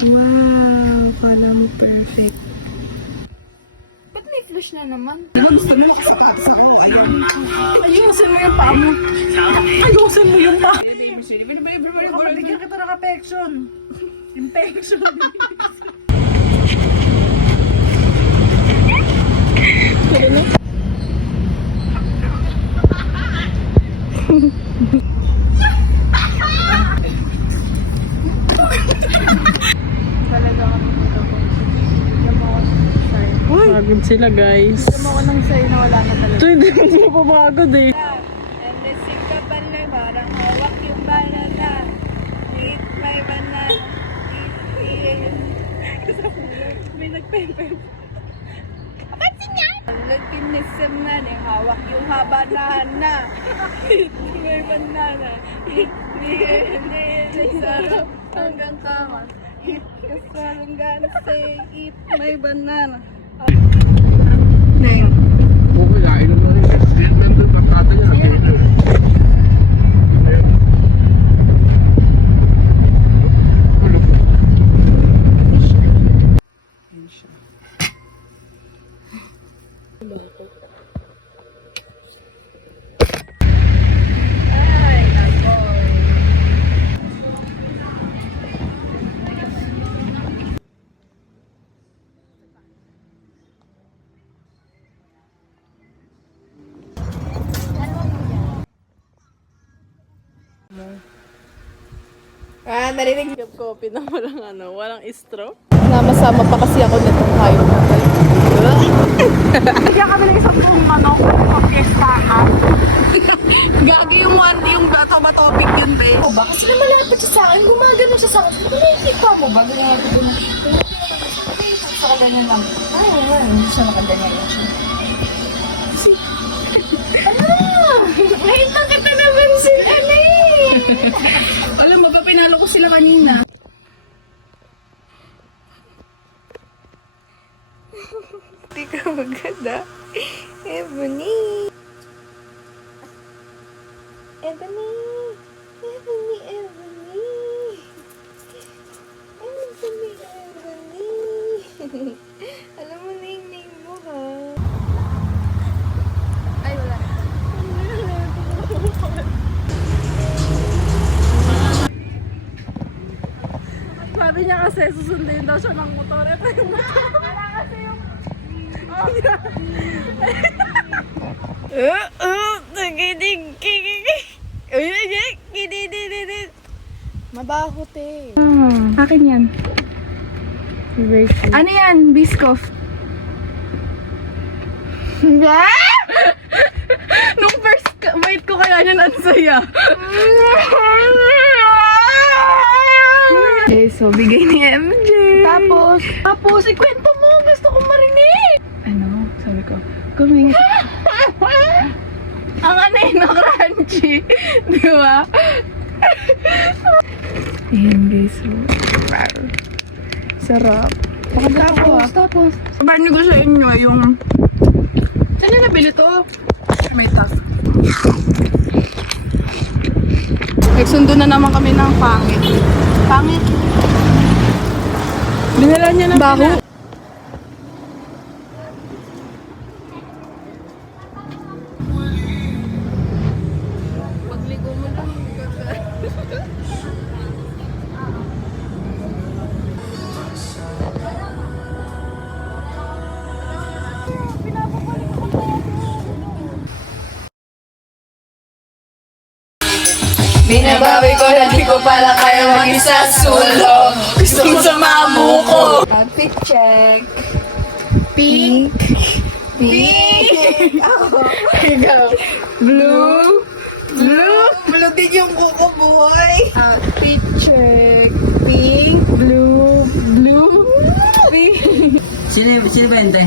Wow, kala mo perfect. Ba't may flush na naman? Diba gusto mo makasapatos ako? Ayun. Ayusin mo yung paa mo. Ayusin mo yung paa. Bigyan kita ng affection. Infection. Talaga kami dito po. Bigyan mo ako sa'yo. Pagod sila guys. Bigyan mo ako ng sa'yo na wala na talaga. Hindi kasi papagod eh. Nalasing ka pala, parang hawak yung banana. Eat my banana. May nagpepe. Pansin niya! Laginism na ni hawak yung banana. Eat my banana. Eat sarap hanggang kama. Eat kasarang gana say eat my banana. Neng. Okay, kain mo rin. Nandun ang kata niya. Ay, nako. Narinig Cup coffee na walang straw. Namasama pa kasi ako nitong hayop na tayo. Kaya kami lang isang buong manok. Pag-fiestahan. Gagi yung topic yun, be. O ba? Kasi na malapit siya sa akin, gumagano siya sa akin. Nakikita mo ba? Ganyan ako doon. Gusto ko ganyan lang. Ay, hindi siya nakaganyan lang siya. Kasi, wait lang kita naman sila na eh. Alam mo ba, pinalo ko sila kanina. Hindi ka maganda. Ebony. Ebony. Ebony, Ebony. Ebony, Ebony. Alam mo na yung name mo, ha? Ay, wala. Sabi niya kasi susundin daw siya ng motor. Ito yung motor. Wala kasi yung... Mabaho, te. Akin yan. Ano yan? Biscoff. Nung first wait ko kaya niyan ang saya. Okay, so bigay ni MJ. Tapos, ikwento mo. Gusto ko marinig. Ano? Sabi ko, kumingi. Ang na crunchy. Di ba? Ayan guys, so, sarap. Tapos. Sabihin ko sa inyo yung... Saan na nabili to? May tag. Nagsundo na naman kami ng pangit. Pangit. Dinala niya ng baho. Pagligo mo lang. Binabawi ko na di ko pala kaya mag-isa solo. Gusto ko sa mamo ko. Outfit check. Pink. Ikaw. Blue. Blue din yung kuko, boy. Outfit check. Pink. Blue. Pink. Sino ba yun, te?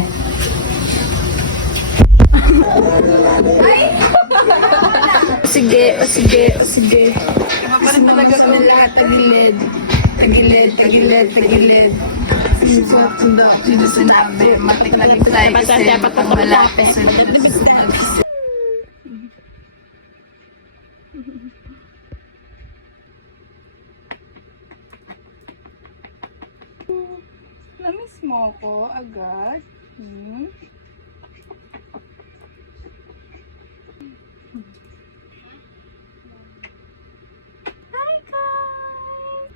Sige. Iba pa rin talaga nila. Tagilid. Sundo, sinabi. Matik na lang tayo kasi pag malapit. Namiss mo ko agad? Hmm? Hi, guys!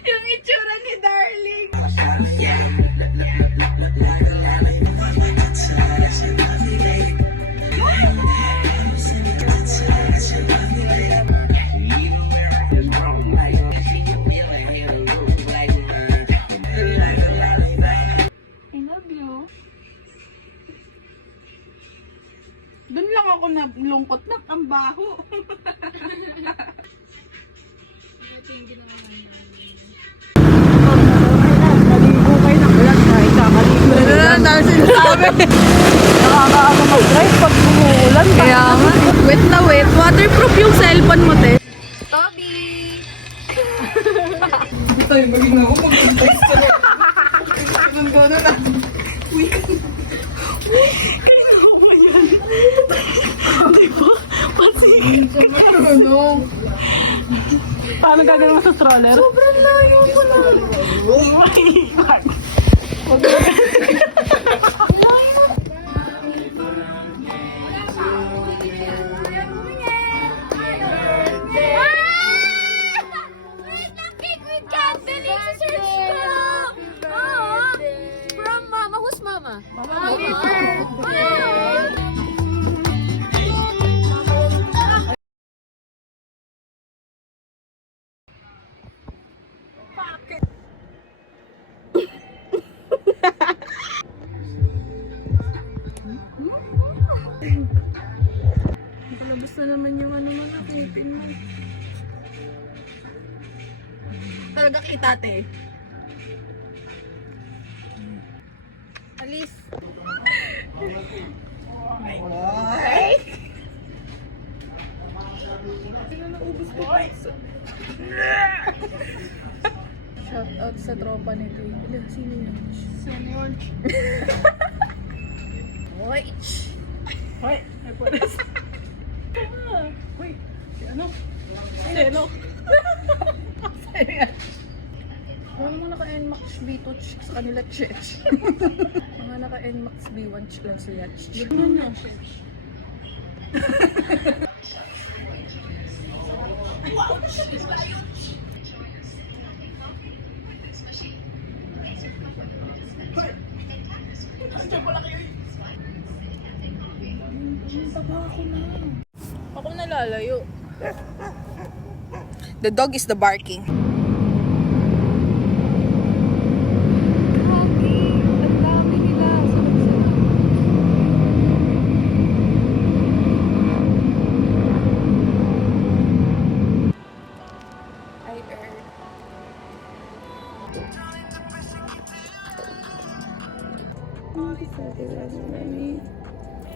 Yung itsura ni Darling. I love you. Doon lang ako nalungkot na ang baho. Kaya nga. Wet na wet. Waterproof yung cellphone mo, te. Toby! Tayo, maging ako mag-invest ka na. Ganun ko na lang. Paano gagawin mo sa stroller? Sobrang layo ko na. Oh my God. From Mama. Who's Mama? Mama. Palabas na naman yung ano mo, nakipin mo. Talaga kita, te. Alis. Shout out sa tropa nito. Ila, sino yun? Senior. White. Hoy, ay pulis. Uy, si ano? Sino? Mga naka-NMAX B2 sa kanila, church. Mga naka-NMAX B1 lang sila. Ganyan na. Ako nalalayo. The dog is the barking.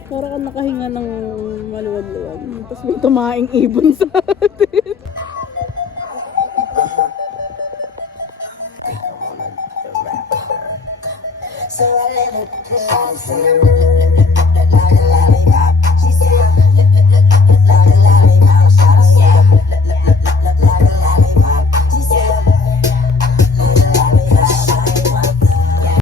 Para ka nakahinga ng maluwag-luwag. Tapos may tumaing ibon sa atin. So I let her like a lollipop. She said, like a lollipop.